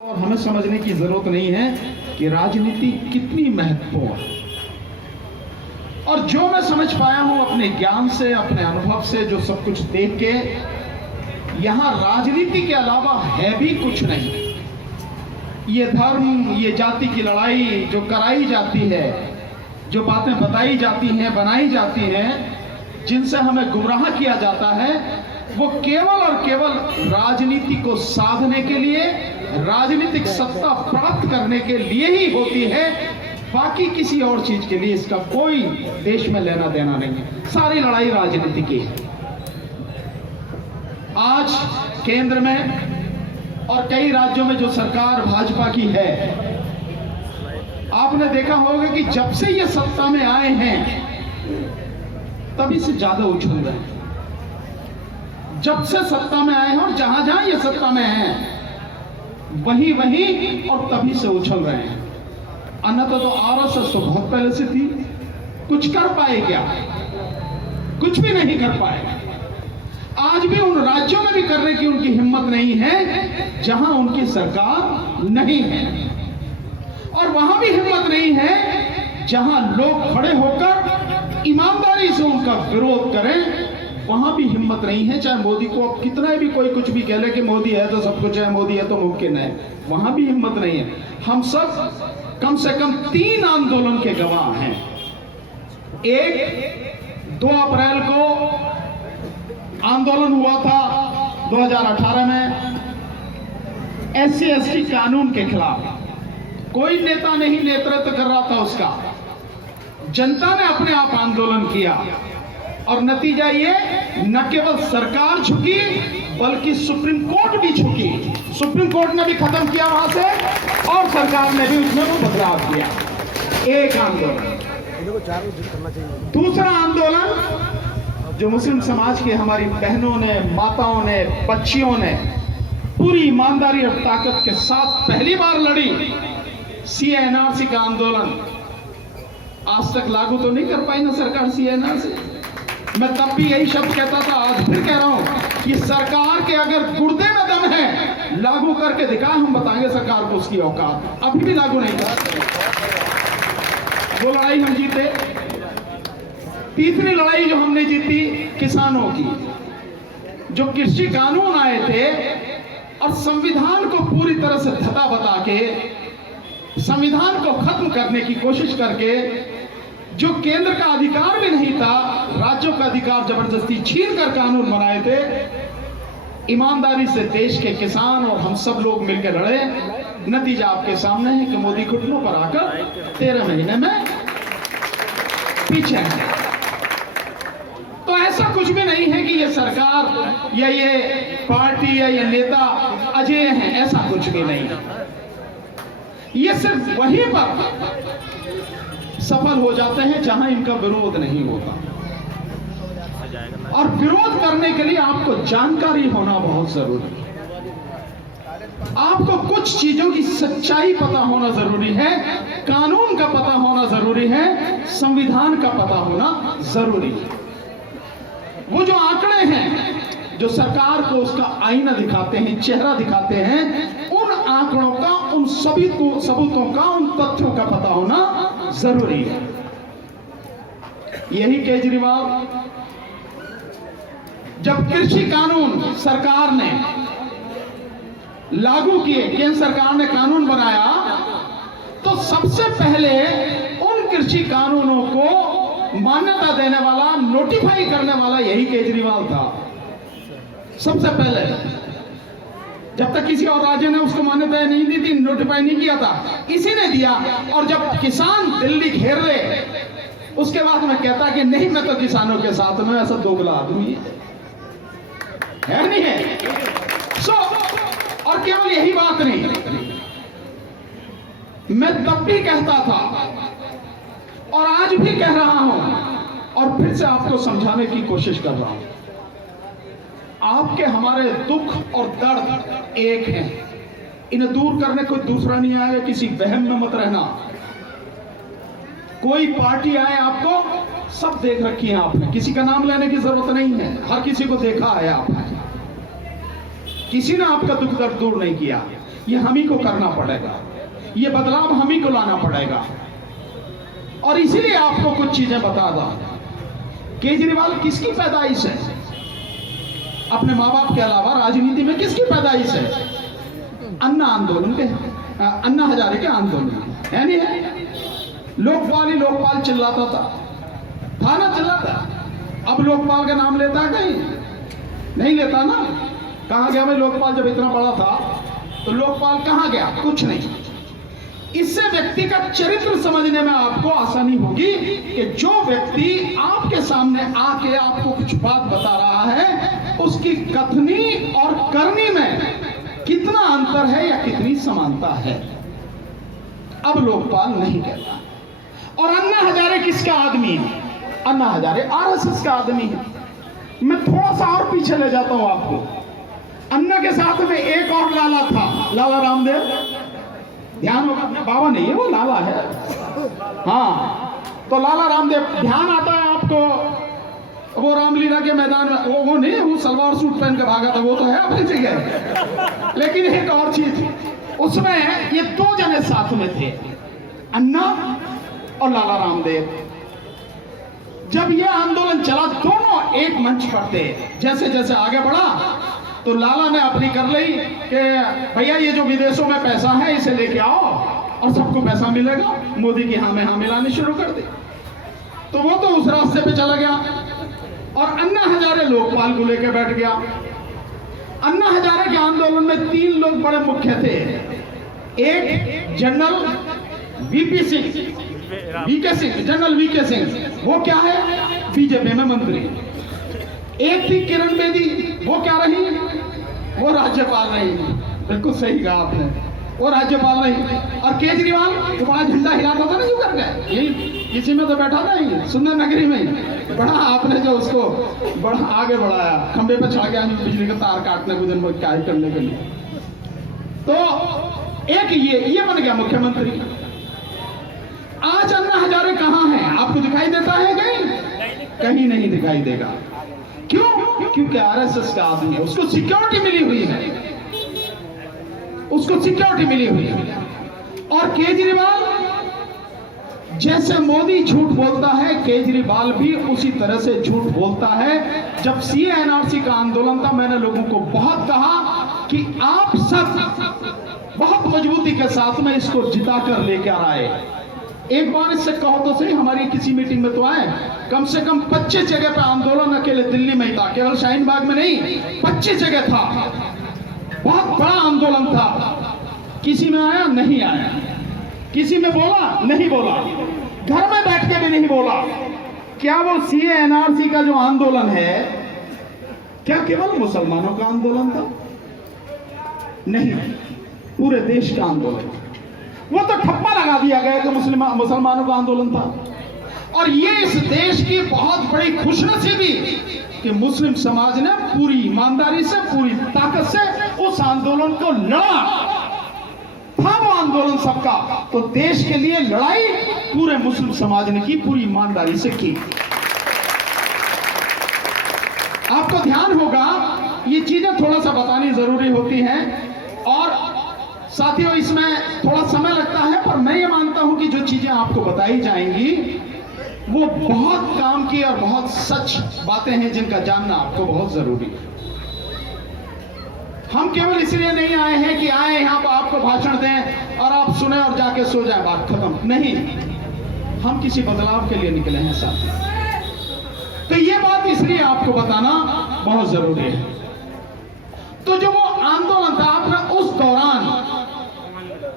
और हमें समझने की जरूरत नहीं है कि राजनीति कितनी महत्वपूर्ण है। और जो मैं समझ पाया हूं अपने ज्ञान से, अपने अनुभव से, जो सब कुछ देख के, यहां राजनीति के अलावा है भी कुछ नहीं। ये धर्म, ये जाति की लड़ाई जो कराई जाती है, जो बातें बताई जाती हैं, बनाई जाती हैं, जिनसे हमें गुमराह किया जाता है, वो केवल और केवल राजनीति को साधने के लिए, राजनीतिक सत्ता प्राप्त करने के लिए ही होती है। बाकी किसी और चीज के लिए इसका कोई देश में लेना देना नहीं है। सारी लड़ाई राजनीति की है। आज केंद्र में और कई राज्यों में जो सरकार भाजपा की है, आपने देखा होगा कि जब से ये सत्ता में आए हैं तभी से ज्यादा उछल रहे हैं। जब से सत्ता में आए हैं और जहां जहां ये सत्ता में हैं वहीं और तभी से उछल रहे हैं। अन्यथा तो आरएसएस तो बहुत पहले से थी। कुछ कर पाए क्या? कुछ भी नहीं कर पाए। आज भी उन राज्यों में भी करने की उनकी हिम्मत नहीं है जहां उनकी सरकार नहीं है, और वहां भी हिम्मत नहीं है जहां लोग खड़े होकर ईमानदारी से उनका विरोध करें। वहां भी हिम्मत नहीं है। चाहे मोदी को अब कितना भी कोई कुछ भी कह ले कि मोदी है तो सब कुछ है, मोदी है तो मुमकिन है, वहां भी हिम्मत नहीं है। हम सब कम से कम 3 आंदोलन के गवाह हैं। एक 2 अप्रैल को आंदोलन हुआ था 2018 में SC/ST कानून के खिलाफ। कोई नेता नहीं नेतृत्व कर रहा था उसका, जनता ने अपने आप आंदोलन किया, और नतीजा ये, न केवल सरकार झुकी बल्कि सुप्रीम कोर्ट भी झुकी। सुप्रीम कोर्ट ने भी खत्म किया वहां से, और सरकार ने भी उसमें वो बदलाव किया। एक आंदोलन। दूसरा आंदोलन जो मुस्लिम समाज के हमारी बहनों ने, माताओं ने, बच्चियों ने पूरी ईमानदारी और ताकत के साथ पहली बार लड़ी, CA/NRC का आंदोलन। आज तक लागू तो नहीं कर पाई ना सरकार CA/NRC। मैं तब भी यही शब्द कहता था, आज फिर कह रहा हूं कि सरकार के अगर गुर्दे में दम है, लागू करके दिखाए, हम बताएंगे सरकार को उसकी औकात। अभी भी लागू नहीं कर। वो लड़ाई हम जीते। तीसरी लड़ाई जो हमने जीती किसानों की, जो कृषि कानून आए थे और संविधान को पूरी तरह से धता बता के, संविधान को खत्म करने की कोशिश करके, जो केंद्र का अधिकार भी नहीं था, राज्यों का अधिकार जबरदस्ती छीन कर कानून बनाए थे। ईमानदारी से देश के किसान और हम सब लोग मिलकर लड़े। नतीजा आपके सामने है कि मोदी घुटनों पर आकर 13 महीने में पीछे है। तो ऐसा कुछ भी नहीं है कि ये सरकार या ये पार्टी या ये नेता अजेय हैं, ऐसा कुछ भी नहीं है। ये सिर्फ वहीं पर सफल हो जाते हैं जहां इनका विरोध नहीं होता। और विरोध करने के लिए आपको जानकारी होना बहुत जरूरी है। आपको कुछ चीजों की सच्चाई पता होना जरूरी है, कानून का पता होना जरूरी है, संविधान का पता होना जरूरी है। वो जो आंकड़े हैं जो सरकार को उसका आईना दिखाते हैं, चेहरा दिखाते हैं, उन आंकड़ों का, उन सभी सबूतों का, उन तथ्यों का पता होना जरूरी है। यही केजरीवाल जब कृषि कानून सरकार ने लागू किए, केंद्र सरकार ने कानून बनाया, तो सबसे पहले उन कृषि कानूनों को मान्यता देने वाला, नोटिफाई करने वाला यही केजरीवाल था। सबसे पहले, जब तक किसी और राज्य ने उसको मान्यता नहीं दी थी, नोटिफाई नहीं किया था, इसी ने दिया। और जब किसान दिल्ली घेर रहे, उसके बाद में कहता कि नहीं, मैं तो किसानों के साथ में, ऐसा दोगला आदमी है नहीं है। और केवल यही बात नहीं, मैं तब भी कहता था और आज भी कह रहा हूं, और फिर से आपको समझाने की कोशिश कर रहा हूं, आपके हमारे दुख और दर्द एक हैं। इन्हें दूर करने कोई दूसरा नहीं आएगा। किसी वहम में मत रहना। कोई पार्टी आए, आपको सब देख रखी है आपने, किसी का नाम लेने की जरूरत नहीं है, हर किसी को देखा है आपने। किसी ने आपका दुख दर्द दूर नहीं किया। ये हम ही को करना पड़ेगा, ये बदलाव हम ही को लाना पड़ेगा। और इसीलिए आपको कुछ चीजें बता दूं, केजरीवाल किसकी पैदाइश है? अपने माँ बाप के अलावा राजनीति में किसकी पैदाइश है? अन्ना आंदोलन के, अन्ना हजारे के आंदोलन है नहीं है? लोकपाल ही लोकपाल चिल्लाता था ना, चिल्लाता। अब लोकपाल का नाम लेता है कहीं? नहीं लेता ना। कहां गया भाई लोकपाल? जब इतना बड़ा था तो लोकपाल कहां गया? कुछ नहीं। इससे व्यक्ति का चरित्र समझने में आपको आसानी होगी कि जो व्यक्ति आपके सामने आके आपको कुछ बात बता रहा है, उसकी कथनी और करनी में कितना अंतर है या कितनी समानता है। अब लोकपाल नहीं कहता। और अन्ना हजारे किसका आदमी है? अन्ना हजारे आरएसएस का आदमी है। मैं थोड़ा सा और पीछे ले जाता हूं आपको। अन्ना के साथ में एक और लाला था, लाला रामदेव। ध्यान होगा, बाबा नहीं है वो, लाला है। हाँ, तो लाला रामदेव ध्यान आता है आपको? वो रामलीला के मैदान में वो नहीं, वो सलवार सूट पहन के भागा था, वो तो है अपनी जगह। लेकिन एक और चीज, उसमें ये दो जने साथ में थे, अन्ना और लाला रामदेव। जब ये आंदोलन चला, दोनों एक मंच पर थे। जैसे जैसे आगे बढ़ा तो लाला ने अपनी कर ली कि भैया ये जो विदेशों में पैसा है इसे लेके आओ और सबको पैसा मिलेगा। मोदी की हाँ में हाँ मिलानी शुरू कर दी। तो वो तो उस रास्ते पे चला गया और अन्ना हजारे लोकपाल को लेकर बैठ गया। अन्ना हजारे के आंदोलन में 3 लोग बड़े मुख्य थे। एक general VP Singh, general VK Singh, वो क्या है? बीजेपी में मंत्री। एक थी किरण बेदी, वो क्या रही? वो राज्यपाल रही। बिल्कुल सही कहा आपने, वो राज्यपाल रही। और केजरीवाल जो बड़ा झंडा हिलाता था ना, क्यों कर गए? यही इसी में तो बैठा था, ही सुंदर नगरी में। बड़ा आपने जो उसको बड़ा आगे बढ़ाया, खंबे पे चढ़ा गया बिजली का तार काटने को, दिन क्या करने के लिए। तो एक ये बन गया मुख्यमंत्री। आज अन्ना हजारे कहां है? आपको दिखाई देता है कहीं? कहीं नहीं दिखाई देगा। क्यों? क्योंकि आरएसएस का आदमी है, उसको सिक्योरिटी मिली हुई है, उसको सिक्योरिटी मिली हुई है। और केजरीवाल जैसे मोदी झूठ बोलता है, केजरीवाल भी उसी तरह से झूठ बोलता है। जब सीए एनआरसी का आंदोलन था, मैंने लोगों को बहुत कहा कि आप सब बहुत मजबूती के साथ में इसको जिता कर लेकर आए। एक बार इससे कहो तो सही, हमारी किसी मीटिंग में तो आए। कम से कम 25 जगह पे आंदोलन अकेले दिल्ली में ही था, केवल शाहीन बाग में नहीं, 25 जगह था। बहुत बड़ा आंदोलन था। किसी में आया? नहीं आया। किसी में बोला? नहीं बोला। घर में बैठ के भी नहीं बोला। क्या वो सीए एनआरसी का जो आंदोलन है, क्या केवल मुसलमानों का आंदोलन था? नहीं, पूरे देश का आंदोलन। वो तो ठप्पा लगा दिया गया कि मुसलमानों का आंदोलन था। और ये इस देश की बहुत बड़ी खुशनसीबी कि मुस्लिम समाज ने पूरी ईमानदारी से, पूरी ताकत से उस आंदोलन को लड़ा था। वो आंदोलन सबका, तो देश के लिए लड़ाई पूरे मुस्लिम समाज ने की, पूरी ईमानदारी से की। आपको ध्यान होगा, ये चीजें थोड़ा सा बतानी जरूरी होती हैं। और साथियों, इसमें थोड़ा समय लगता है, पर मैं ये मानता हूं कि जो चीजें आपको बताई जाएंगी वो बहुत काम की और बहुत सच बातें हैं, जिनका जानना आपको बहुत जरूरी है। हम केवल इसलिए नहीं आए हैं कि आए यहां पर आपको भाषण दें और आप सुने और जाके सो जाए, बात खत्म। नहीं, हम किसी बदलाव के लिए निकले हैं साथ। तो ये बात इसलिए आपको बताना बहुत जरूरी है। तो जो वो आंदोलन था, आपने उस दौरान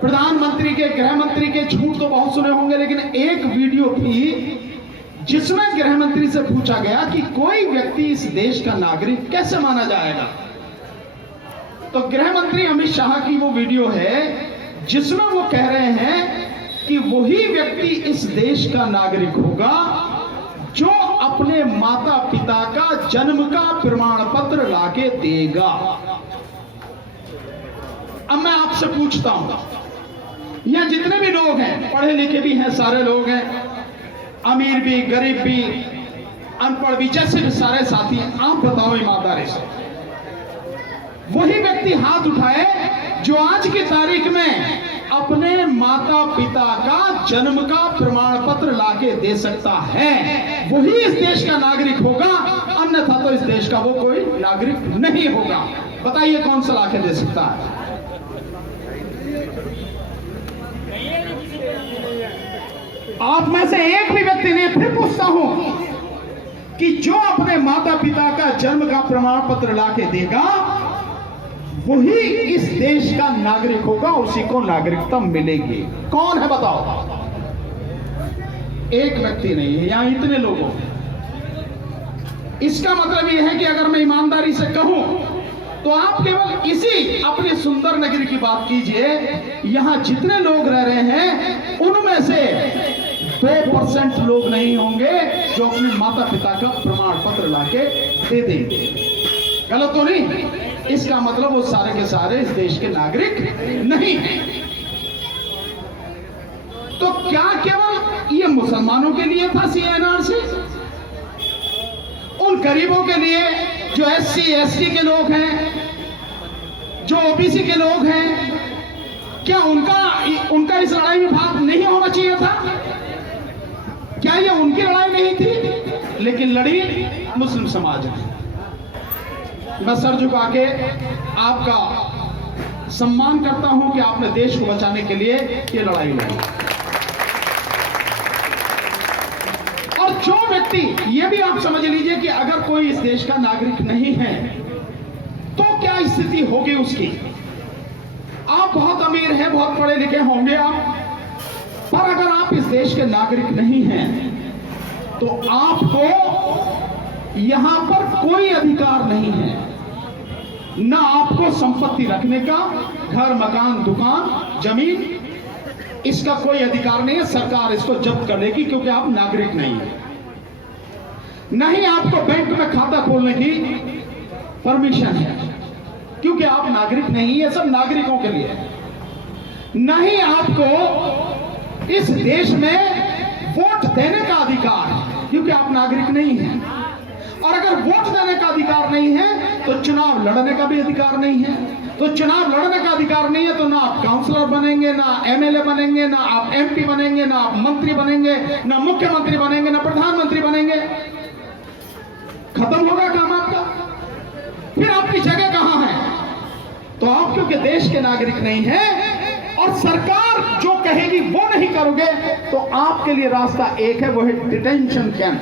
प्रधानमंत्री के, गृह मंत्री के झूठ तो बहुत सुने होंगे, लेकिन एक वीडियो थी जिसमें गृह मंत्री से पूछा गया कि कोई व्यक्ति इस देश का नागरिक कैसे माना जाएगा। तो गृह मंत्री अमित शाह की वो वीडियो है जिसमें वो कह रहे हैं कि वही व्यक्ति इस देश का नागरिक होगा जो अपने माता पिता का जन्म का प्रमाण पत्र लाके देगा। अब मैं आपसे पूछता हूं, यहां जितने भी लोग हैं, पढ़े लिखे भी हैं, सारे लोग हैं, अमीर भी, गरीब भी, अनपढ़ भी, जैसे भी सारे साथी हैं, आप बताओ ईमानदारी से, वही व्यक्ति हाथ उठाए जो आज की तारीख में अपने माता पिता का जन्म का प्रमाण पत्र लाके दे सकता है, वही इस देश का नागरिक होगा, अन्यथा तो इस देश का वो कोई नागरिक नहीं होगा। बताइए कौन सा लाके दे सकता है? आप में से एक भी व्यक्ति नहीं। फिर पूछता हूं कि जो अपने माता पिता का जन्म का प्रमाण पत्र लाके देगा वही इस देश का नागरिक होगा, उसी को नागरिकता मिलेगी। कौन है बताओ? एक व्यक्ति नहीं है, यहां इतने लोगों। इसका मतलब यह है कि अगर मैं ईमानदारी से कहूं तो आप केवल इसी अपनी सुंदर नगरी की बात कीजिए, यहां जितने लोग रह रहे हैं उनमें से 2% लोग नहीं होंगे जो अपने माता पिता का प्रमाण पत्र लाके दे देंगे। गलत तो नहीं? इसका मतलब वो सारे के सारे इस देश के नागरिक नहीं हैं। तो क्या केवल ये मुसलमानों के लिए था CNRC? उन गरीबों के लिए जो SC ST के लोग हैं, जो OBC के लोग हैं, क्या उनका इस लड़ाई में भाग नहीं होना चाहिए था? क्या ये उनकी लड़ाई नहीं थी? लेकिन लड़ी मुस्लिम समाज ने। मैं सर झुका के आपका सम्मान करता हूं कि आपने देश को बचाने के लिए ये लड़ाई लड़ी। और जो व्यक्ति, ये भी आप समझ लीजिए कि अगर कोई इस देश का नागरिक नहीं है तो क्या स्थिति होगी उसकी? आप बहुत अमीर हैं, बहुत पढ़े लिखे होंगे आप, पर अगर आप इस देश के नागरिक नहीं हैं तो आपको यहां पर कोई अधिकार नहीं है। ना आपको संपत्ति रखने का, घर मकान दुकान जमीन, इसका कोई अधिकार नहीं है। सरकार इसको जब्त कर लेगी क्योंकि आप नागरिक नहीं है। नहीं आपको बैंक में खाता खोलने की परमिशन है क्योंकि आप नागरिक नहीं, ये सब नागरिकों के लिए। नहीं आपको इस देश में वोट देने का अधिकार है क्योंकि आप नागरिक नहीं हैं। और अगर वोट देने का अधिकार नहीं है तो चुनाव लड़ने का भी अधिकार नहीं है। तो चुनाव लड़ने का अधिकार नहीं है तो ना आप काउंसलर बनेंगे, ना MLA बनेंगे, ना आप MP बनेंगे, ना आप मंत्री बनेंगे, ना मुख्यमंत्री बनेंगे, ना प्रधानमंत्री बनेंगे। खत्म होगा काम आपका। फिर आपकी जगह कहां है? तो आप क्योंकि देश के नागरिक नहीं है और सरकार जो कहेगी वो नहीं करोगे तो आपके लिए रास्ता एक है, वो है डिटेंशन कैंप,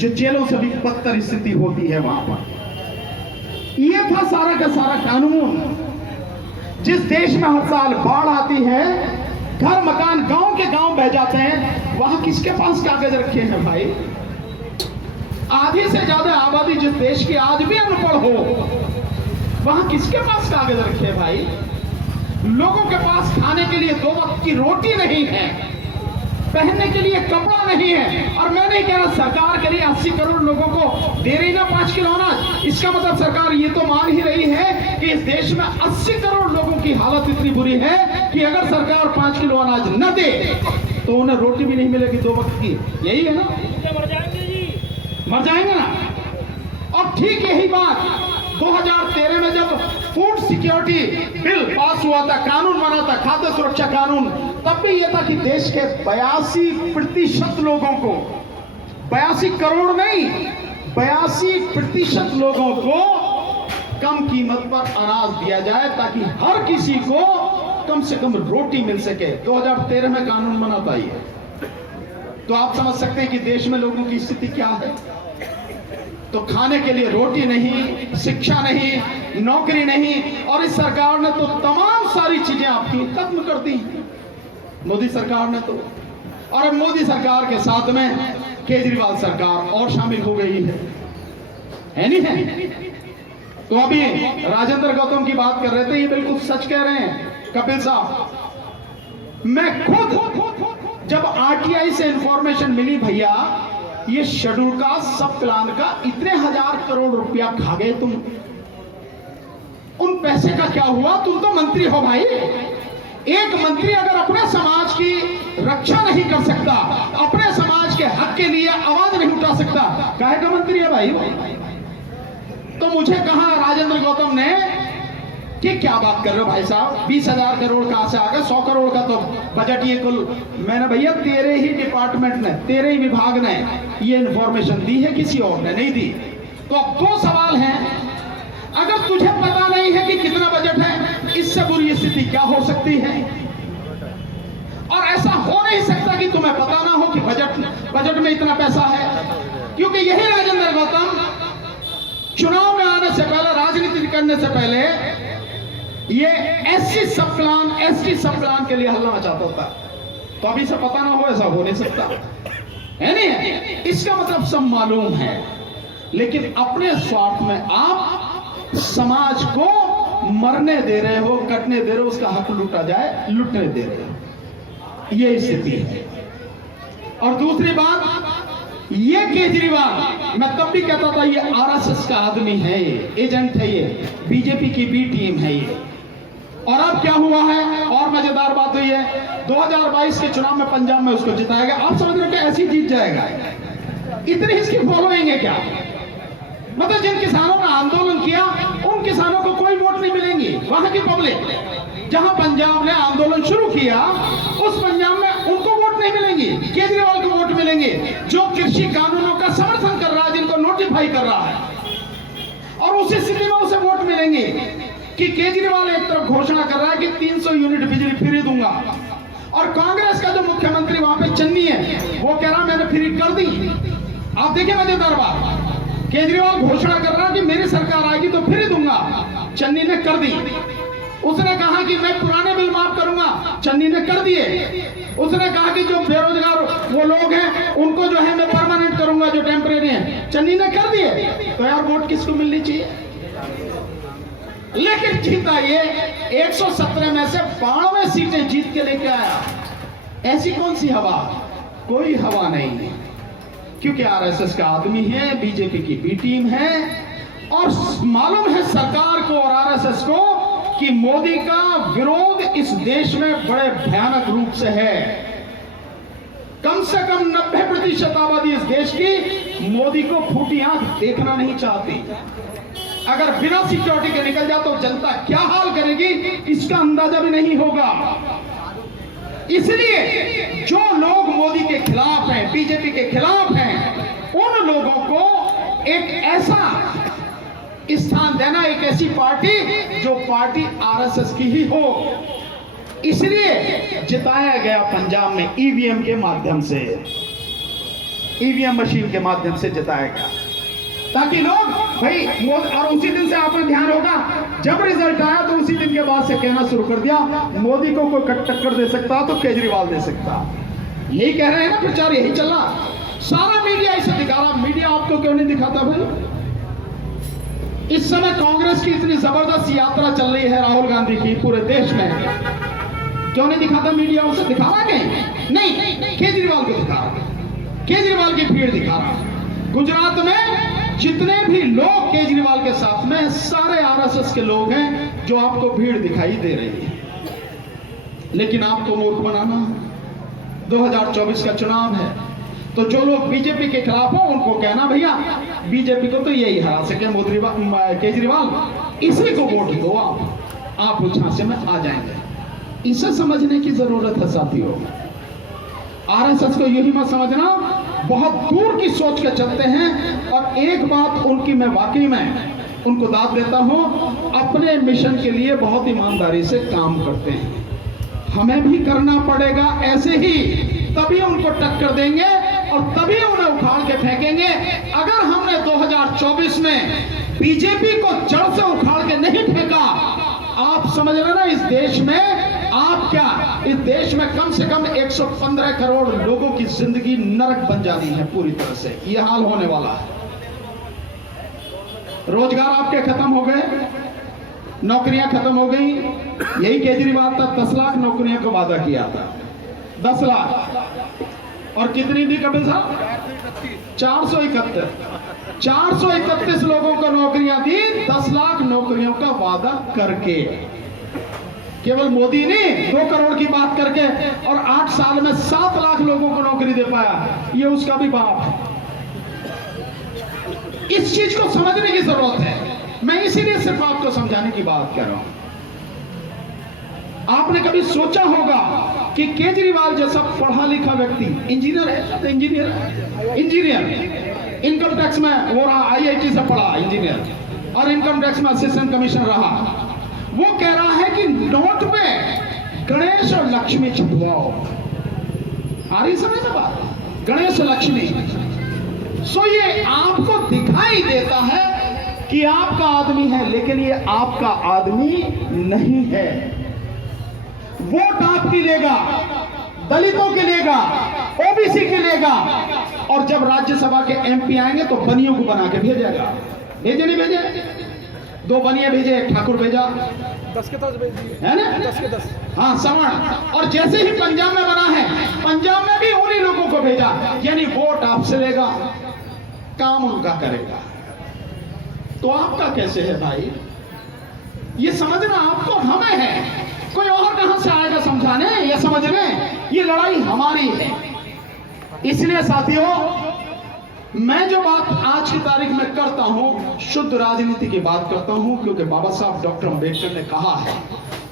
जो जेलों से भी बदतर स्थिति होती है वहां पर। यह था सारा का सारा कानून। जिस देश में हर साल बाढ़ आती है, घर मकान गांव के गांव बह जाते हैं, वहां किसके पास कागज रखे हैं भाई? आधी से ज्यादा आबादी जिस देश की आज भी अनपढ़ हो, वहां किसके पास कागज रखे हैं भाई? लोगों के पास खाने के लिए 2 वक्त की रोटी नहीं है, पहनने के लिए कपड़ा नहीं है। और मैं नहीं कह रहा सरकार के लिए 80 करोड़ लोगों को दे रही ना 5 किलो अनाज, इसका मतलब सरकार ये तो मान ही रही है कि इस देश में 80 करोड़ लोगों की हालत इतनी बुरी है कि अगर सरकार 5 किलो अनाज न दे तो उन्हें रोटी भी नहीं मिलेगी 2 वक्त की। यही है ना? मर जाएंगे ना। और ठीक यही बात 2013 में जब फूड सिक्योरिटी बिल पास हुआ था, कानून बना था, खाद्य सुरक्षा कानून, तब भी यह था कि देश के 82% लोगों को, 82 करोड़ नहीं, 82% लोगों को कम कीमत पर अनाज दिया जाए ताकि हर किसी को कम से कम रोटी मिल सके। 2013 में कानून बना था ये। तो आप समझ सकते हैं कि देश में लोगों की स्थिति क्या है। तो खाने के लिए रोटी नहीं, शिक्षा नहीं, नौकरी नहीं, और इस सरकार ने तो तमाम सारी चीजें आपकी खत्म कर दी, मोदी सरकार ने तो। और अब मोदी सरकार के साथ में केजरीवाल सरकार और शामिल हो गई है नहीं है? तो अभी राजेंद्र गौतम की बात कर रहे थे, ये बिल्कुल सच कह रहे हैं कपिल साहब। मैं खुद जब RTI से इंफॉर्मेशन मिली, भैया ये शेड्यूल का सब प्लान का इतने 1000 करोड़ रुपया खा गए तुम, उन पैसे का क्या हुआ? तुम तो मंत्री हो भाई। एक मंत्री अगर अपने समाज की रक्षा नहीं कर सकता, अपने समाज के हक के लिए आवाज नहीं उठा सकता, काहे का मंत्री है भाई? तो मुझे कहा राजेंद्र गौतम ने कि क्या बात कर रहे हो भाई साहब, 20,000 करोड़ कहां से आ गए, 100 करोड़ का तो बजट ये कुल। मैंने भैया तेरे ही डिपार्टमेंट ने, तेरे ही विभाग ने ये इंफॉर्मेशन दी है, किसी और ने नहीं दी। तो अब दो सवाल हैं, अगर तुझे पता नहीं है कि कितना बजट है, इससे बुरी स्थिति क्या हो सकती है? और ऐसा हो नहीं सकता कि तुम्हें पता ना हो कि बजट में इतना पैसा है, क्योंकि यही राजेंद्र गौतम चुनाव में आने से पहले, राजनीति करने से पहले ये एसटी सब प्लान के लिए हल्ला मचाता था। तो अभी से पता ना हो, ऐसा हो नहीं सकता है। नहीं, इसका मतलब सब मालूम है, लेकिन अपने स्वार्थ में आप समाज को मरने दे रहे हो, कटने दे रहे हो, उसका हक लूटा जाए लूटने दे रहे हो, ये स्थिति है। और दूसरी बात, ये केजरीवाल, मैं तब भी कहता था ये आरएसएस का आदमी है, ये एजेंट है, ये बीजेपी की बी टीम है ये। और अब क्या हुआ है, और मजेदार बात हुई है, 2022 के चुनाव में पंजाब में उसको जिताया गया। आप समझ रहे हो कि ऐसी जीत जाएगा? इतनी इसकी फॉलोइंग है क्या? मतलब जिन किसानों ने आंदोलन किया, उन किसानों को कोई वोट नहीं मिलेंगी। वहां की पब्लिक, जहां पंजाब ने आंदोलन शुरू किया, उस पंजाब में उनको वोट नहीं मिलेंगी, केजरीवाल को वोट मिलेंगे, जो कृषि कानूनों का समर्थन कर रहा है, जिनको नोटिफाई कर रहा है। और उसी स्थिति में उसे वोट मिलेंगे कि केजरीवाल एक तरफ घोषणा कर रहा है कि 300 यूनिट बिजली फ्री दूंगा, और कांग्रेस का जो मुख्यमंत्री वहां पे चन्नी है, वो कह रहा मैंने फ्री कर दी। आप देखिए मजेदार बात, केजरीवाल घोषणा कर रहा है कि मेरी सरकार आएगी तो फ्री दूंगा, चन्नी ने कर दी। उसने कहा कि मैं पुराने बिल माफ करूंगा, चन्नी ने कर दिए। उसने कहा कि जो बेरोजगार वो लोग हैं उनको जो है मैं परमानेंट करूंगा, जो टेम्परेरी है, चन्नी ने कर दिए। तो यार वोट किसको मिलनी चाहिए? लेकिन जीता ये 117 में से 92 सीटें जीत के लेके आया। ऐसी कौन सी हवा? कोई हवा नहीं है, क्योंकि आरएसएस का आदमी है, बीजेपी की बी टीम है, और मालूम है सरकार को और आरएसएस को कि मोदी का विरोध इस देश में बड़े भयानक रूप से है। कम से कम 90% आबादी इस देश की मोदी को फूटी आंख देखना नहीं चाहती। अगर बिना सिक्योरिटी के निकल जाए तो जनता क्या हाल करेगी, इसका अंदाजा भी नहीं होगा। इसलिए जो लोग मोदी के खिलाफ हैं, बीजेपी के खिलाफ हैं, उन लोगों को एक ऐसा स्थान देना, एक ऐसी पार्टी जो पार्टी आरएसएस की ही हो। इसलिए जिताया गया पंजाब में ईवीएम के माध्यम से, ईवीएम मशीन के माध्यम से जिताया गया, ताकि लोग भाई, और उसी दिन से आपको ध्यान होगा, जब रिजल्ट आया तो उसी दिन के बाद से कहना शुरू कर दिया मोदी को कोई टक्कर दे सकता तो केजरीवाल दे सकता। यही कह रहे हैं ना, प्रचार यही चला, सारा मीडिया इसे दिखा रहा। मीडिया आपको क्यों नहीं दिखाता भाई? इस समय कांग्रेस की इतनी जबरदस्त यात्रा चल रही है राहुल गांधी की पूरे देश में, क्यों नहीं दिखाता मीडिया? उसे दिखा रहा कहीं नहीं, केजरीवाल को दिखा रहा, केजरीवाल की भीड़ दिखा रहा। गुजरात में जितने भी लोग केजरीवाल के साथ में, सारे आरएसएस के लोग हैं, जो आपको भीड़ दिखाई दे रही है। लेकिन आपको मूर्ख बनाना है। 2024 का चुनाव है, तो जो लोग बीजेपी के खिलाफ हो उनको कहना भैया बीजेपी को तो यही हरा सके केजरीवाल, इसी को वोट दो, आप उस झांसे में आ जाएंगे। इसे समझने की जरूरत है साथियों। आरएसएस को यही मत समझना, बहुत दूर की सोच के चलते हैं। और एक बात उनकी मैं वाकई में उनको दाद देता हूं, अपने मिशन के लिए बहुत ईमानदारी से काम करते हैं। हमें भी करना पड़ेगा ऐसे ही, तभी उनको टक्कर देंगे और तभी उन्हें उखाड़ के फेंकेंगे। अगर हमने 2024 में बीजेपी को जड़ से उखाड़ के नहीं फेंका, आप समझ लेना इस देश में, आप क्या, इस देश में कम से कम 115 करोड़ लोगों की जिंदगी नरक बन जानी है पूरी तरह से। यह हाल होने वाला है। रोजगार आपके खत्म हो गए, नौकरियां खत्म हो गई। यही केजरीवाल था, 10 लाख नौकरियों का वादा किया था, 10 लाख। और कितनी दी कपिल साहब? 431 लोगों को नौकरियां दी, 10 लाख नौकरियों का वादा करके। केवल मोदी ने 2 करोड़ की बात करके और 8 साल में 7 लाख लोगों को नौकरी दे पाया, ये उसका भी बाप। इस चीज को समझने की जरूरत है। मैं इसीलिए सिर्फ आपको समझाने की बात कर रहा हूं। आपने कभी सोचा होगा कि केजरीवाल जैसा पढ़ा लिखा व्यक्ति, इंजीनियर है, इंजीनियर इनकम टैक्स में वो रहा, आईआईटी से पढ़ा इंजीनियर, और इनकम टैक्स में असिस्टेंट कमिश्नर रहा, वो कह रहा है कि नोट में गणेश और लक्ष्मी छपवाओ। आ रही समझ में बात? गणेश और लक्ष्मी। सो ये आपको दिखाई देता है कि आपका आदमी है, लेकिन ये आपका आदमी नहीं है। वोट आपकी लेगा, दलितों के लेगा, ओबीसी के लेगा, और जब राज्यसभा के एमपी आएंगे तो बनियों को बना के भेजेगा। भेजे नहीं भेजे? 2 बनिया भेजे, 1 ठाकुर भेजा, 10 के 10 भेज दिए, है ना? 10 के 10। हाँ, सवर्ण। और जैसे ही पंजाब में बना है, पंजाब में भी उन्हीं लोगों को भेजा, यानी वोट आपसे लेगा, काम उनका करेगा। तो आपका कैसे है भाई? ये समझना आपको हमें है, कोई और कहां से आएगा समझाने या समझने? ये लड़ाई हमारी है। इसलिए साथियों, मैं जो बात आज की तारीख में करता हूं, शुद्ध राजनीति की बात करता हूं, क्योंकि बाबा साहब डॉक्टर अंबेडकर ने कहा है,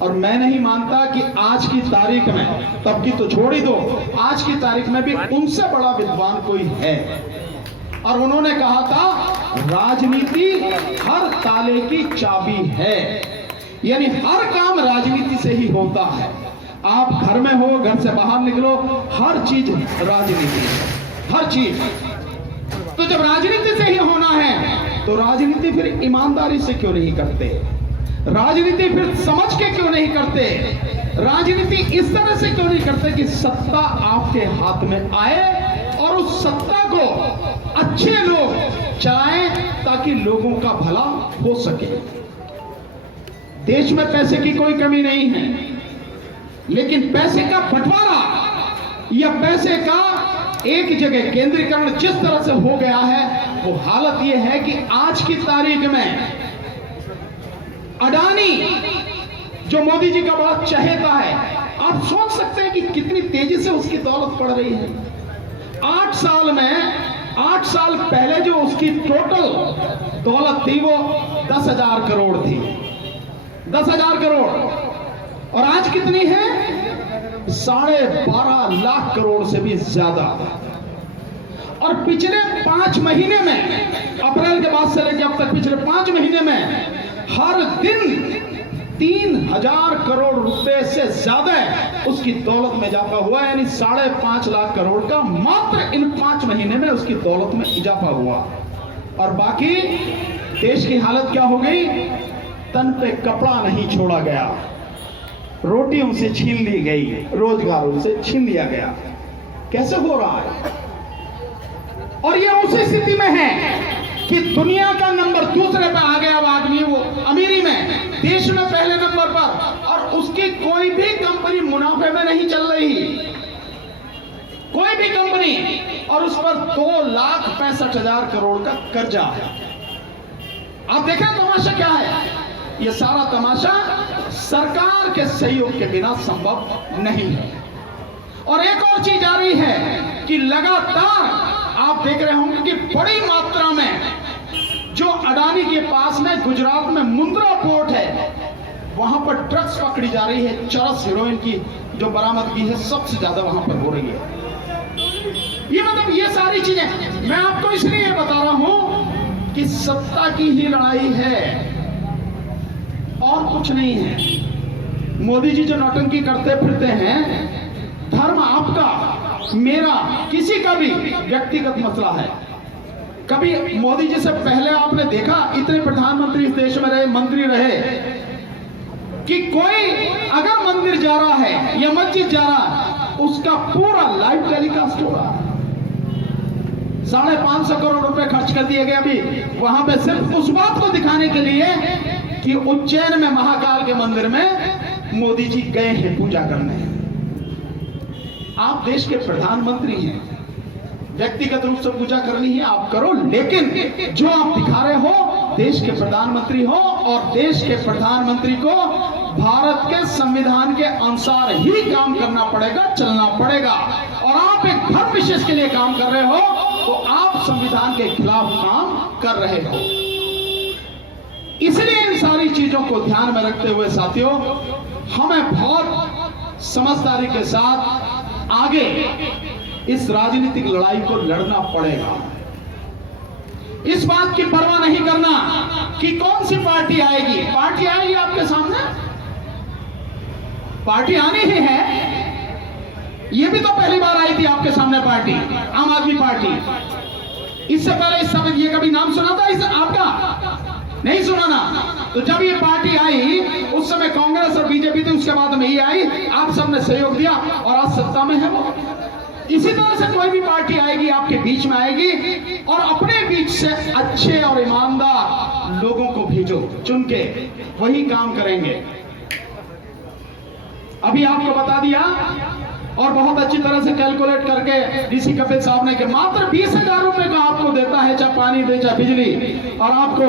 और मैं नहीं मानता कि आज की तारीख में, तब की तो छोड़ ही दो, आज की तारीख में भी उनसे बड़ा विद्वान कोई है। और उन्होंने कहा था, राजनीति हर ताले की चाबी है, यानी हर काम राजनीति से ही होता है। आप घर में हो, घर से बाहर निकलो, हर चीज राजनीति है, हर चीज। तो जब राजनीति से ही होना है, तो राजनीति फिर ईमानदारी से क्यों नहीं करते? राजनीति फिर समझ के क्यों नहीं करते? राजनीति इस तरह से क्यों नहीं करते कि सत्ता आपके हाथ में आए और उस सत्ता को अच्छे लोग चलाएं, ताकि लोगों का भला हो सके। देश में पैसे की कोई कमी नहीं है, लेकिन पैसे का बंटवारा या पैसे का एक जगह केंद्रीकरण जिस तरह से हो गया है, वो हालत ये है कि आज की तारीख में अडानी, जो मोदी जी का बड़ा चहेता है, आप सोच सकते हैं कि कितनी तेजी से उसकी दौलत बढ़ रही है। 8 साल में, 8 साल पहले जो उसकी टोटल दौलत थी वो 10,000 करोड़ थी, 10,000 करोड़, और आज कितनी है? 12.5 लाख करोड़ से भी ज्यादा। और पिछले 5 महीने में, अप्रैल के बाद से लेकर अब तक पिछले 5 महीने में हर दिन 3,000 करोड़ रुपए से ज्यादा उसकी दौलत में इजाफा हुआ, यानी 5.5 लाख करोड़ का मात्र इन 5 महीने में उसकी दौलत में इजाफा हुआ। और बाकी देश की हालत क्या हो गई? तन पे कपड़ा नहीं छोड़ा गया, रोटी उनसे छीन ली गई, रोजगार उनसे छीन लिया गया। कैसे हो रहा है? और ये उसी स्थिति में है कि दुनिया का नंबर दूसरे पे आ गया वो आदमी, वो अमीरी में, देश में पहले नंबर पर, और उसकी कोई भी कंपनी मुनाफे में नहीं चल रही, कोई भी कंपनी, और उस पर 2,65,000 करोड़ का कर्जा है। आप देखें तमाशा क्या है? ये सारा तमाशा सरकार के सहयोग के बिना संभव नहीं है। और एक और चीज आ रही है कि लगातार आप देख रहे होंगे कि बड़ी मात्रा में जो अडानी के पास में गुजरात में मुंद्रा पोर्ट है, वहां पर ड्रग्स पकड़ी जा रही है। चरस हीरोइन की जो बरामदगी है सबसे ज्यादा वहां पर हो रही है। ये मतलब ये सारी चीजें मैं आपको इसलिए बता रहा हूं कि सत्ता की ही लड़ाई है और कुछ नहीं है। मोदी जी जो नौटंकी करते फिरते हैं, धर्म आपका, मेरा, किसी का भी व्यक्तिगत मसला है। कभी मोदी जी से पहले आपने देखा, इतने प्रधानमंत्री इस देश में रहे, मंत्री रहे, कि कोई अगर मंदिर जा रहा है या मस्जिद जा रहा है, उसका पूरा लाइव टेलीकास्ट हो रहा है। 550 करोड़ रुपए खर्च कर दिए गए अभी वहां पे, सिर्फ उस बात को दिखाने के लिए कि उज्जैन में महाकाल के मंदिर में मोदी जी गए हैं पूजा करने। आप देश के प्रधानमंत्री हैं, व्यक्तिगत रूप से पूजा करनी है आप करो, लेकिन जो आप दिखा रहे हो, देश के प्रधानमंत्री हो, और देश के प्रधानमंत्री को भारत के संविधान के अनुसार ही काम करना पड़ेगा, चलना पड़ेगा। और आप एक धर्म विशेष के लिए काम कर रहे हो, तो आप संविधान के खिलाफ काम कर रहे हो। इसलिए इन सारी चीजों को ध्यान में रखते हुए साथियों, हमें बहुत समझदारी के साथ आगे इस राजनीतिक लड़ाई को लड़ना पड़ेगा। इस बात की परवाह नहीं करना कि कौन सी पार्टी आएगी। पार्टी आएगी आपके सामने, पार्टी आनी ही है। ये भी तो पहली बार आई थी आपके सामने पार्टी, आम आदमी पार्टी। इससे पहले इस समय ये कभी नाम सुना था इस आपका? नहीं सुना ना। तो जब ये पार्टी आई उस समय कांग्रेस और बीजेपी थी, उसके बाद में ये आई, आप सबने सहयोग दिया और आज सत्ता में है वो। इसी तरह से कोई भी पार्टी आएगी आपके बीच में आएगी और अपने बीच से अच्छे और ईमानदार लोगों को भेजो चुन के, वही काम करेंगे। अभी आपको बता दिया और बहुत अच्छी तरह से कैलकुलेट करके डीसी कपिल साहब ने कि मात्र 20,000 रुपए का आपको देता है, चाहे पानी दे चाहे बिजली, और आपको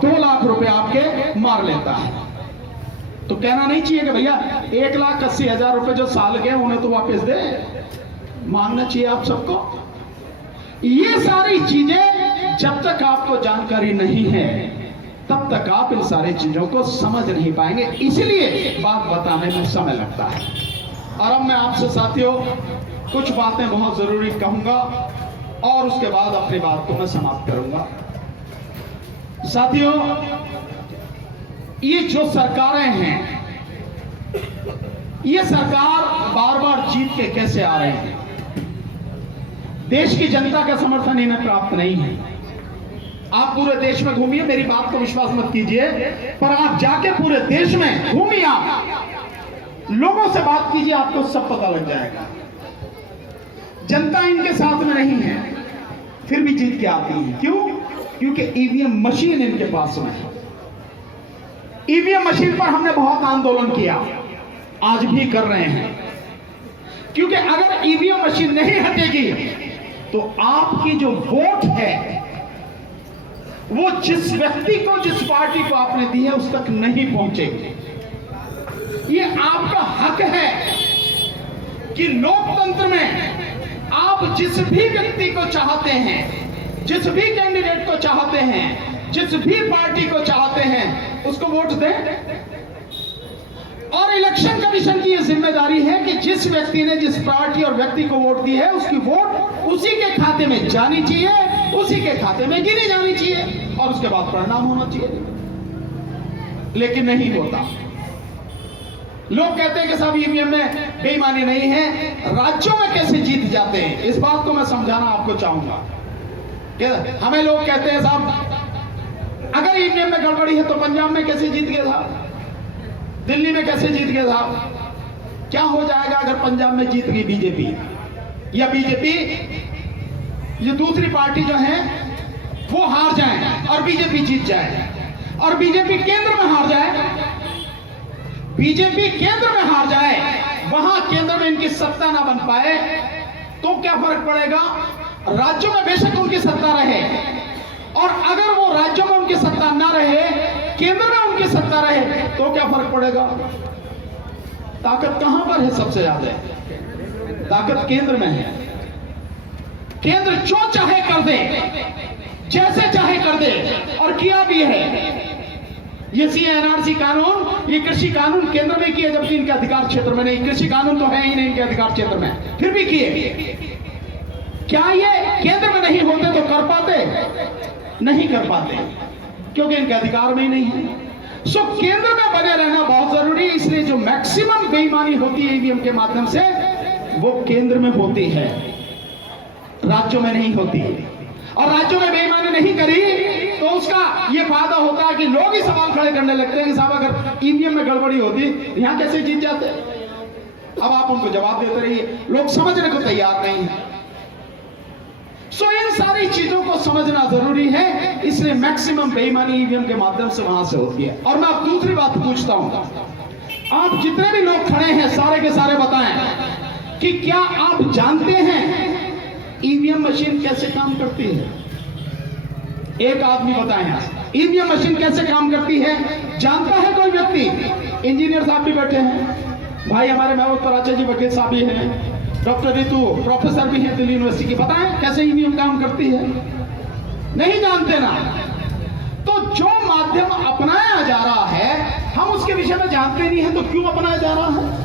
2 लाख रुपए आपके मार लेता है। तो कहना नहीं चाहिए कि भैया 1,80,000 रुपए जो साल के उन्हें तो वापस दे, मांगना चाहिए आप सबको। ये सारी चीजें जब तक आपको जानकारी नहीं है तब तक आप इन सारी चीजों को समझ नहीं पाएंगे, इसलिए बात बताने में समय लगता है। और अब मैं आपसे साथियों कुछ बातें बहुत जरूरी कहूंगा और उसके बाद अपनी बात को मैं समाप्त करूंगा। साथियों, ये जो सरकारें हैं, ये सरकार बार बार जीत के कैसे आ रहे हैं? देश की जनता का समर्थन इन्हें प्राप्त नहीं है। आप पूरे देश में घूमिए, मेरी बात को विश्वास मत कीजिए, पर आप जाके पूरे देश में घूमिए, आप लोगों से बात कीजिए, आपको सब पता लग जाएगा। जनता इनके साथ में नहीं है, फिर भी जीत के आती है। क्यों? क्योंकि ईवीएम मशीन इनके पास में है। ईवीएम मशीन पर हमने बहुत आंदोलन किया, आज भी कर रहे हैं, क्योंकि अगर ईवीएम मशीन नहीं हटेगी तो आपकी जो वोट है वो जिस व्यक्ति को, जिस पार्टी को आपने दी है उस तक नहीं पहुंचेगी। ये आपका हक है कि लोकतंत्र में आप जिस भी व्यक्ति को चाहते हैं, जिस भी कैंडिडेट को चाहते हैं, जिस भी पार्टी को चाहते हैं, उसको वोट दें। और इलेक्शन कमीशन की यह जिम्मेदारी है कि जिस व्यक्ति ने जिस पार्टी और व्यक्ति को वोट दी है उसकी वोट उसी के खाते में जानी चाहिए, उसी के खाते में गिनी जानी चाहिए और उसके बाद परिणाम होना चाहिए। लेकिन नहीं होता। लोग कहते हैं कि साहब ईवीएम में बेईमानी नहीं है, राज्यों में कैसे जीत जाते हैं? इस बात को मैं समझाना आपको चाहूंगा कि हमें लोग कहते हैं साहब अगर ईवीएम में गड़बड़ी है तो पंजाब में कैसे जीत गए साहब, दिल्ली में कैसे जीत गए साहब? क्या हो जाएगा अगर पंजाब में जीत गई बीजेपी, या बीजेपी ये दूसरी पार्टी जो है वो हार जाए और बीजेपी जीत जाए, और बीजेपी केंद्र में हार जाए, बीजेपी केंद्र में हार जाए, वहां केंद्र में इनकी सत्ता ना बन पाए, तो क्या फर्क पड़ेगा? राज्यों में बेशक उनकी सत्ता रहे, और अगर वो राज्यों में उनकी सत्ता ना रहे, केंद्र में उनकी सत्ता रहे, तो क्या फर्क पड़ेगा? ताकत कहां पर है? सबसे ज्यादा ताकत केंद्र में है। केंद्र जो चाहे कर दे, जैसे चाहे कर दे, और किया भी है। ये सीएनआरसी कानून, ये कृषि कानून केंद्र में किए, जबकि इनके अधिकार क्षेत्र में नहीं। कृषि कानून तो है ही नहीं इनके अधिकार क्षेत्र में, फिर भी किए। क्या ये केंद्र में नहीं होते तो कर पाते? नहीं कर पाते, क्योंकि इनके अधिकार में ही नहीं है। सो केंद्र में बने रहना बहुत जरूरी है। इसलिए जो मैक्सिमम बेईमानी होती है ईवीएम के माध्यम से, वो केंद्र में होती है, राज्यों में नहीं होती। और राज्यों में बेईमानी नहीं करी तो उसका ये फायदा होता है कि लोग ही सवाल खड़े करने लगते हैं कि साहब अगर ईवीएम में गड़बड़ी होती तो यहां कैसे जीत जाते? अब आप उनको जवाब देते रहिए, लोग समझने को तैयार नहीं है। सो इन सारी चीजों को समझना जरूरी है, इसलिए मैक्सिमम बेईमानी ईवीएम के माध्यम से वहां से होती है। और मैं अब दूसरी बात पूछता हूं, आप जितने भी लोग खड़े हैं सारे के सारे बताएं कि क्या आप जानते हैं ईवीएम मशीन कैसे काम करती है? एक आदमी बताएं ईवीएम मशीन कैसे काम करती है, जानता है कोई व्यक्ति? इंजीनियर साहब भी बैठे हैं, भाई हमारे महमूद पराचे जी वकील साहब भी हैं, डॉक्टर रितु प्रोफेसर भी हैं दिल्ली यूनिवर्सिटी की। बताएं कैसे ईवीएम काम करती है? नहीं जानते ना। तो जो माध्यम अपनाया जा रहा है हम उसके विषय में जानते नहीं है, तो क्यों अपनाया जा रहा है?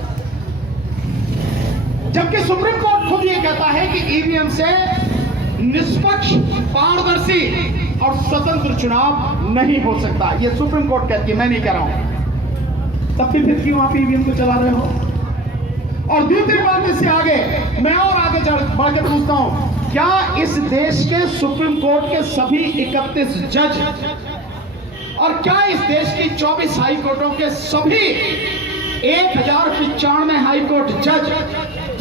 जबकि सुप्रीम कोर्ट खुद ये कहता है कि ईवीएम से निष्पक्ष, पारदर्शी और स्वतंत्र चुनाव नहीं हो सकता। ये सुप्रीम कोर्ट कहती है, मैं नहीं कह रहा हूं। तब भी फिर क्यों आप ईवीएम को चला रहे हो? और दूसरी बात, इससे आगे मैं और आगे बढ़ के पूछता हूं, क्या इस देश के सुप्रीम कोर्ट के सभी 31 जज और क्या इस देश की 24 हाई कोर्टों के सभी 1095 हाई कोर्ट जज,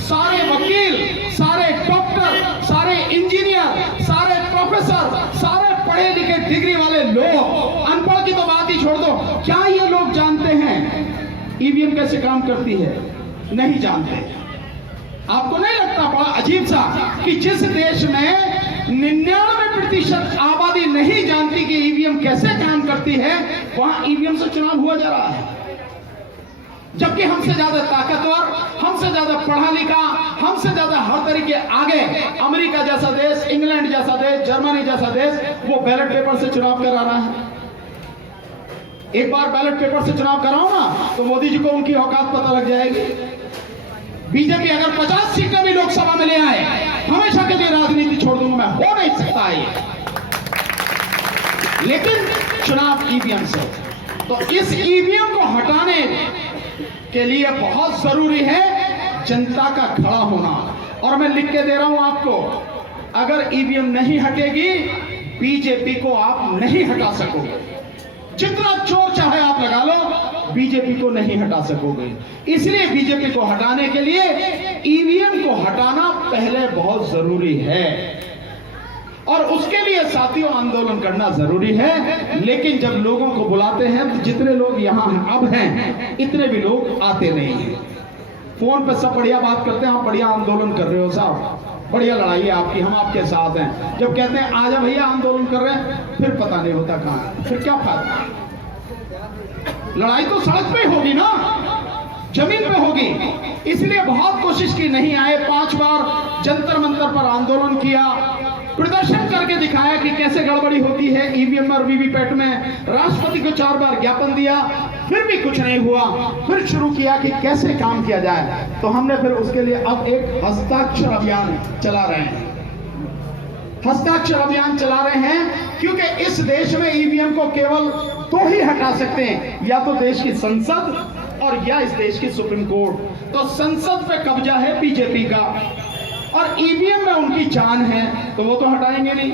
सारे वकील, सारे डॉक्टर, सारे इंजीनियर, सारे प्रोफेसर, सारे पढ़े लिखे डिग्री वाले लोग, अनपढ़ की तो बात ही छोड़ दो, क्या ये लोग जानते हैं ईवीएम कैसे काम करती है? नहीं जानते। आपको नहीं लगता बड़ा अजीब सा कि जिस देश में 99% आबादी नहीं जानती कि ईवीएम कैसे काम करती है, वहां ईवीएम से चुनाव हुआ जा रहा है? जबकि हमसे ज्यादा ताकतवर, हमसे ज्यादा पढ़ा लिखा, हमसे ज्यादा हर तरीके आगे अमेरिका जैसा देश, इंग्लैंड जैसा देश, जर्मनी जैसा देश, वो बैलेट पेपर से चुनाव करा रहा है। एक बार बैलेट पेपर से चुनाव कराओ ना, तो मोदी जी को उनकी औकात पता लग जाएगी। बीजेपी अगर 50 सीटें भी लोकसभा में ले आए, हमेशा के लिए राजनीति छोड़ दूंगा मैं, हो नहीं सकता है। लेकिन चुनाव ईवीएम से, तो इस ईवीएम को हटाने के लिए बहुत जरूरी है जनता का खड़ा होना। और मैं लिख के दे रहा हूं आपको, अगर ईवीएम नहीं हटेगी, बीजेपी को आप नहीं हटा सकोगे। जितना चोर चाहे आप लगा लो, बीजेपी को नहीं हटा सकोगे। इसलिए बीजेपी को हटाने के लिए ईवीएम को हटाना पहले बहुत जरूरी है, और उसके लिए साथियों आंदोलन करना जरूरी है। लेकिन जब लोगों को बुलाते हैं, तो जितने लोग यहां अब हैं, इतने भी लोग आते नहीं हैं। फोन पे सब बढ़िया बात करते हैं, आप बढ़िया आंदोलन कर रहे हो साहब, बढ़िया लड़ाई है आपकी, हम आपके साथ हैं। जब कहते हैं आजा भैया आंदोलन कर रहे हैं, फिर पता नहीं होता कहां है, फिर क्या फायदा? लड़ाई तो सड़क पे होगी ना, जमीन पे होगी। इसलिए बहुत कोशिश की, नहीं आए। 5 बार जंतर मंतर पर आंदोलन किया, प्रदर्शन करके दिखाया कि कैसे गड़बड़ी होती है ईवीएम और वीवीपैट में। राष्ट्रपति को 4 बार ज्ञापन दिया, फिर भी कुछ नहीं हुआ। फिर शुरू किया कि कैसे काम किया जाए, तो हमने फिर उसके लिए अब एक हस्ताक्षर अभियान चला रहे हैं। हस्ताक्षर अभियान चला रहे हैं क्योंकि इस देश में ईवीएम को केवल 2 ही हटा सकते हैं, या तो देश की संसद और या इस देश की सुप्रीम कोर्ट। तो संसद पे कब्जा है बीजेपी का, और ईवीएम में उनकी जान है, तो वो तो हटाएंगे नहीं।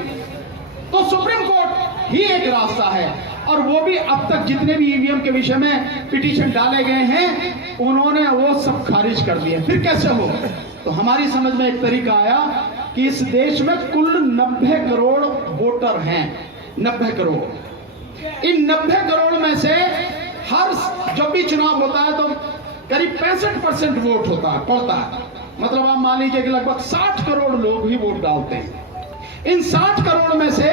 तो सुप्रीम कोर्ट ही एक रास्ता है, और वो भी अब तक जितने भी ईवीएम के विषय में पिटीशन डाले गए हैं, उन्होंने वो सब खारिज कर दिए। फिर कैसे हो? तो हमारी समझ में एक तरीका आया कि इस देश में कुल 90 करोड़ वोटर हैं। 90 करोड़। इन 90 करोड़ में से हर जब भी चुनाव होता है तो करीब 65% वोट होता है, पड़ता है। मतलब आप मान लीजिए कि लगभग 60 करोड़ लोग ही वोट डालते हैं। इन 60 करोड़ में से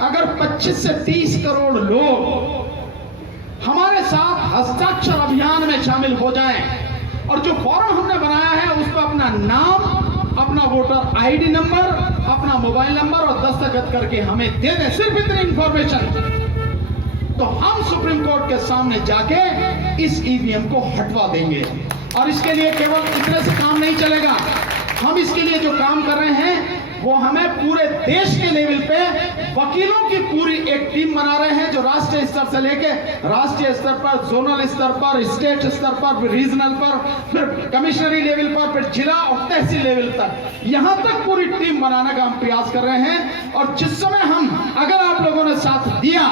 अगर 25 से 30 करोड़ लोग हमारे साथ हस्ताक्षर अभियान में शामिल हो जाएं, और जो फॉर्म हमने बनाया है उस पर अपना नाम, अपना वोटर आईडी नंबर, अपना मोबाइल नंबर और दस्तखत करके हमें दे दें, सिर्फ इतनी इंफॉर्मेशन, तो हम सुप्रीम कोर्ट के सामने जाके इस ईवीएम को हटवा देंगे। और इसके लिए केवल इतने से काम नहीं चलेगा, हम इसके लिए जो काम कर रहे हैं वो हमें पूरे देश के लेवल पे वकीलों की पूरी एक टीम बना रहे हैं, जो राष्ट्रीय स्तर से लेके राष्ट्रीय स्तर पर, जोनल स्तर पर, स्टेट स्तर पर, रीजनल पर, फिर कमिश्नरी लेवल पर, फिर जिला और तहसील लेवल तक, यहां तक पूरी टीम बनाने का हम प्रयास कर रहे हैं। और जिस समय हम, अगर आप लोगों ने साथ दिया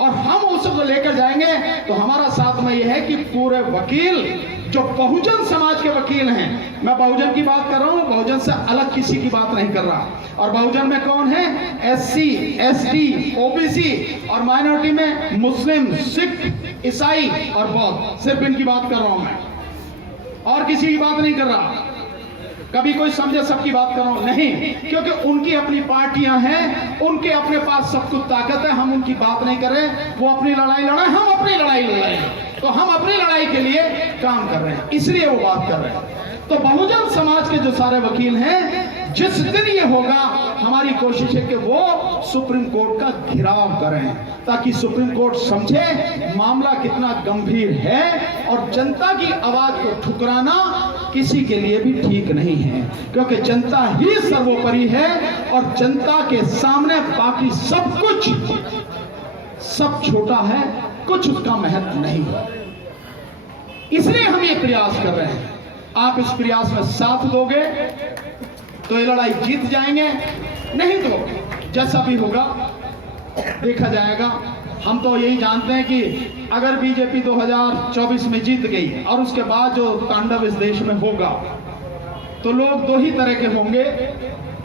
और हम उसको लेकर जाएंगे, तो हमारा साथ में यह है कि पूरे वकील जो बहुजन समाज के वकील हैं, मैं बहुजन की बात कर रहा हूं, बहुजन से अलग किसी की बात नहीं कर रहा। और बहुजन में कौन है? एससी, एसटी, ओबीसी, और माइनॉरिटी में मुस्लिम, सिख, ईसाई और बौद्ध, सिर्फ इनकी बात कर रहा हूं मैं, और किसी की बात नहीं कर रहा। कभी कोई समझे सबकी बात कर रहा हूं, नहीं, क्योंकि उनकी अपनी पार्टियां हैं, उनके अपने पास सब कुछ ताकत है, हम उनकी बात नहीं कर रहे। वो अपनी लड़ाई लड़ाए, हम अपनी लड़ाई लड़ाए, तो हम अपनी लड़ाई के लिए काम कर रहे हैं, इसलिए वो बात कर रहे हैं। तो बहुजन समाज के जो सारे वकील हैं, जिस दिन ये होगा, हमारी कोशिश है कि वो सुप्रीम कोर्ट का घेराव करें, ताकि सुप्रीम कोर्ट समझे मामला कितना गंभीर है और जनता की आवाज को ठुकराना किसी के लिए भी ठीक नहीं है, क्योंकि जनता ही सर्वोपरि है और जनता के सामने बाकी सब कुछ सब छोटा है, कुछ उसका महत्व नहीं है। इसलिए हम ये प्रयास कर रहे हैं। आप इस प्रयास में साथ दोगे तो ये लड़ाई जीत जाएंगे, नहीं तो जैसा भी होगा देखा जाएगा। हम तो यही जानते हैं कि अगर बीजेपी 2024 में जीत गई और उसके बाद जो तांडव इस देश में होगा, तो लोग दो ही तरह के होंगे।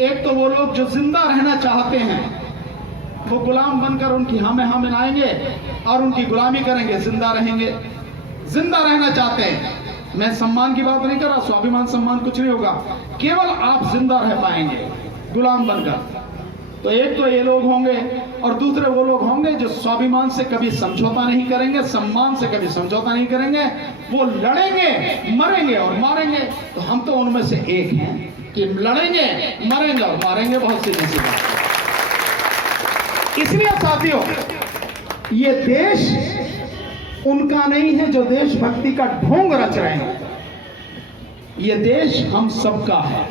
एक तो वो लोग जो जिंदा रहना चाहते हैं, वो गुलाम बनकर उनकी हाँ में हाँ मिलाएंगे और उनकी गुलामी करेंगे, जिंदा रहेंगे। जिंदा रहना चाहते हैं, मैं सम्मान की बात नहीं कर रहा, स्वाभिमान सम्मान कुछ नहीं होगा, केवल आप जिंदा रह पाएंगे गुलाम बनकर। तो एक तो ये लोग होंगे और दूसरे वो लोग होंगे जो स्वाभिमान से कभी समझौता नहीं करेंगे, सम्मान से कभी समझौता नहीं करेंगे, वो लड़ेंगे, मरेंगे और मारेंगे। तो हम तो उनमें से एक हैं कि लड़ेंगे, मरेंगे और मारेंगे। बहुत सीधी सी बात। इसलिए साथियों, ये देश उनका नहीं है जो देशभक्ति का ढोंग रच रहे हैं। ये देश हम सबका है,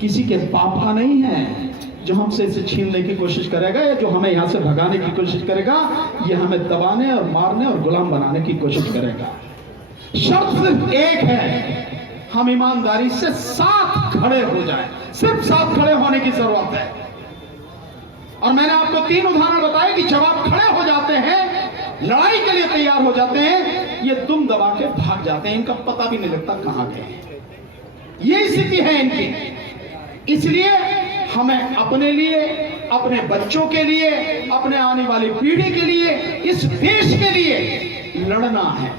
किसी के बाप का नहीं है जो हमसे इसे छीनने की कोशिश करेगा या जो हमें यहां से भगाने की कोशिश करेगा। ये हमें दबाने और मारने और गुलाम बनाने की कोशिश करेगा। शर्त सिर्फ एक है, हम ईमानदारी से साथ खड़े हो जाएं। सिर्फ साथ खड़े होने की जरूरत है। और मैंने आपको 3 उदाहरण बताए कि जब आप खड़े हो जाते हैं, लड़ाई के लिए तैयार हो जाते हैं, ये दुम दबा के भाग जाते हैं, इनका पता भी नहीं लगता कहां गए। ये स्थिति है इनकी। इसलिए हमें अपने लिए, अपने बच्चों के लिए, अपने आने वाली पीढ़ी के लिए, इस देश के लिए लड़ना है।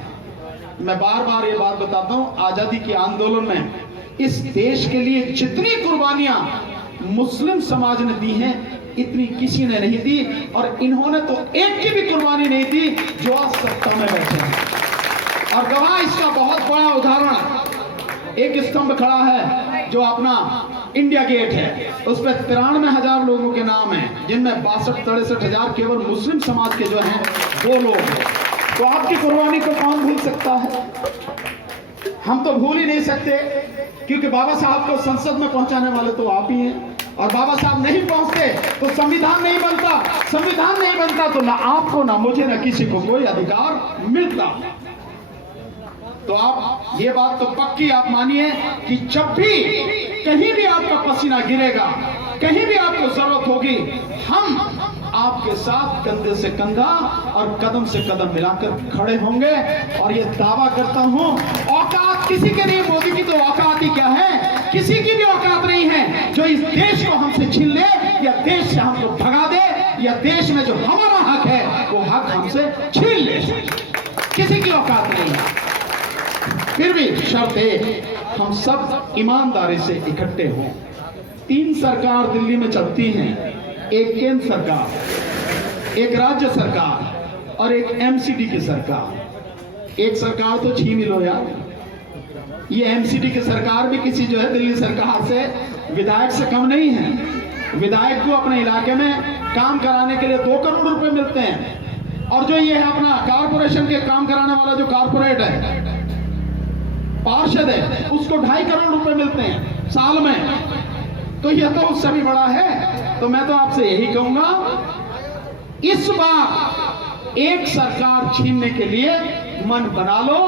मैं बार बार ये बात बताता हूं, आजादी के आंदोलन में इस देश के लिए जितनी कुर्बानियां मुस्लिम समाज ने दी हैं, इतनी किसी ने नहीं दी। और इन्होंने तो एक की भी कुर्बानी नहीं दी जो आज सत्ता में बैठे हैं। और गवाह इसका बहुत बड़ा उदाहरण, एक स्तंभ खड़ा है जो अपना इंडिया गेट है, उस पर 93,000 लोगों के नाम हैं, जिनमें 62-63,000 केवल मुस्लिम समाज के जो हैं वो लोग हैं। तो आपकी कुर्बानी को कौन भूल सकता है? हम तो भूल ही नहीं सकते, क्योंकि बाबा साहब को संसद में पहुंचाने वाले तो आप ही हैं। और बाबा साहब नहीं पहुंचते तो संविधान नहीं बनता, संविधान नहीं बनता तो ना आपको, ना मुझे, ना किसी को कोई अधिकार मिलता। तो आप ये बात तो पक्की आप मानिए कि जब भी कहीं भी आपका पसीना गिरेगा, कहीं भी आपको जरूरत होगी, हम आपके साथ कंधे से कंधा और कदम से कदम मिलाकर खड़े होंगे। और ये दावा करता हूं, औकात किसी के नहीं, मोदी की तो औकात ही क्या है, किसी की भी औकात नहीं है जो इस देश को हमसे छीन ले या देश से हमको भगा दे या देश में जो हमारा हक है वो हक हमसे छीन ले। किसी की औकात नहीं है। फिर भी शर्त है, हम सब ईमानदारी से इकट्ठे हों। 3 सरकार दिल्ली में चलती हैं, एक केंद्र सरकार, एक राज्य सरकार और एक एमसीडी की सरकार। एक सरकार तो छीन ही लो यार। ये एमसीडी की सरकार भी किसी जो है दिल्ली सरकार से, विधायक से कम नहीं है। विधायक को अपने इलाके में काम कराने के लिए 2 करोड़ रुपए मिलते हैं, और जो ये है अपना कारपोरेशन के काम कराने वाला जो कारपोरेट है, पार्षद है, उसको 2.5 करोड़ रुपए मिलते हैं साल में। तो यह तो उससे भी बड़ा है। तो मैं तो आपसे यही कहूंगा, इस बार एक सरकार छीनने के लिए मन बना लो,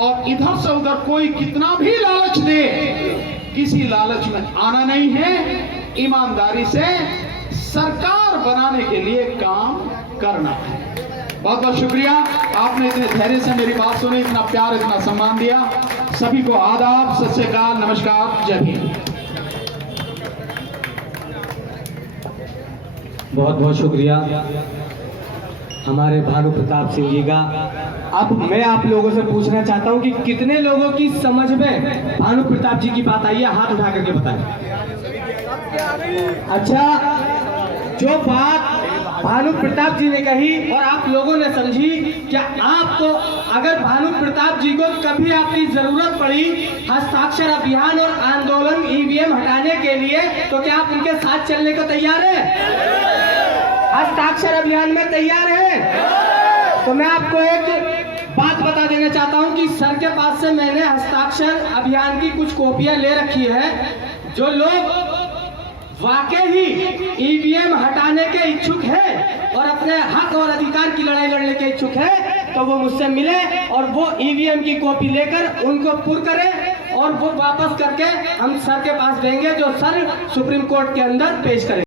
और इधर से उधर कोई कितना भी लालच दे, किसी लालच में आना नहीं है। ईमानदारी से सरकार बनाने के लिए काम करना है। बहुत बहुत शुक्रिया, आपने इतने धैर्य से मेरी बात सुनी, इतना प्यार, इतना सम्मान दिया। सभी को आदाब, सत श्री अकाल, नमस्कार, जय हिंद। बहुत बहुत शुक्रिया हमारे भानु प्रताप सिंह जी का। अब मैं आप लोगों से पूछना चाहता हूं कि कितने लोगों की समझ में भानु प्रताप जी की बात आई है, हाथ उठा करके बताएं। अच्छा, जो बात भानु प्रताप जी ने कही और आप लोगों ने समझी। क्या आपको अगर भानु प्रताप जी को कभी आपकी जरूरत पड़ी हस्ताक्षर अभियान और आंदोलन ईवीएम हटाने के लिए, तो क्या आप उनके साथ चलने को तैयार हैं? हस्ताक्षर अभियान में तैयार हैं? तो मैं आपको एक बात बता देना चाहता हूं कि सर के पास से मैंने हस्ताक्षर अभियान की कुछ कॉपियां ले रखी है। जो लोग वाकई ही ईवीएम हटाने के इच्छुक है और अपने हक और अधिकार की लड़ाई लड़ने के इच्छुक है, तो वो मुझसे मिले और वो ईवीएम की कॉपी लेकर उनको पुर करें और वो वापस करके हम सर के पास देंगे, जो सर सुप्रीम कोर्ट के अंदर पेश करें।